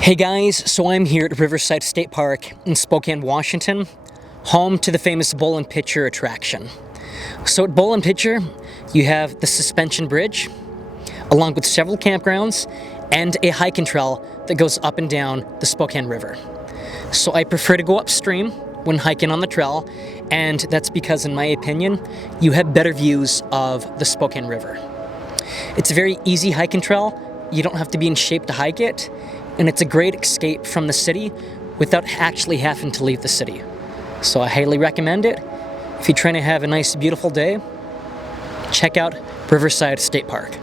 Hey guys, so I'm here at Riverside State Park in Spokane, Washington, home to the famous Bull and Pitcher attraction. So at Bull and Pitcher, you have the suspension bridge, along with several campgrounds, and a hiking trail that goes up and down the Spokane River. So I prefer to go upstream when hiking on the trail, and that's because, in my opinion, you have better views of the Spokane River. It's a very easy hiking trail. You don't have to be in shape to hike it, and it's a great escape from the city without actually having to leave the city. So I highly recommend it. If you're trying to have a nice, beautiful day, check out Riverside State Park.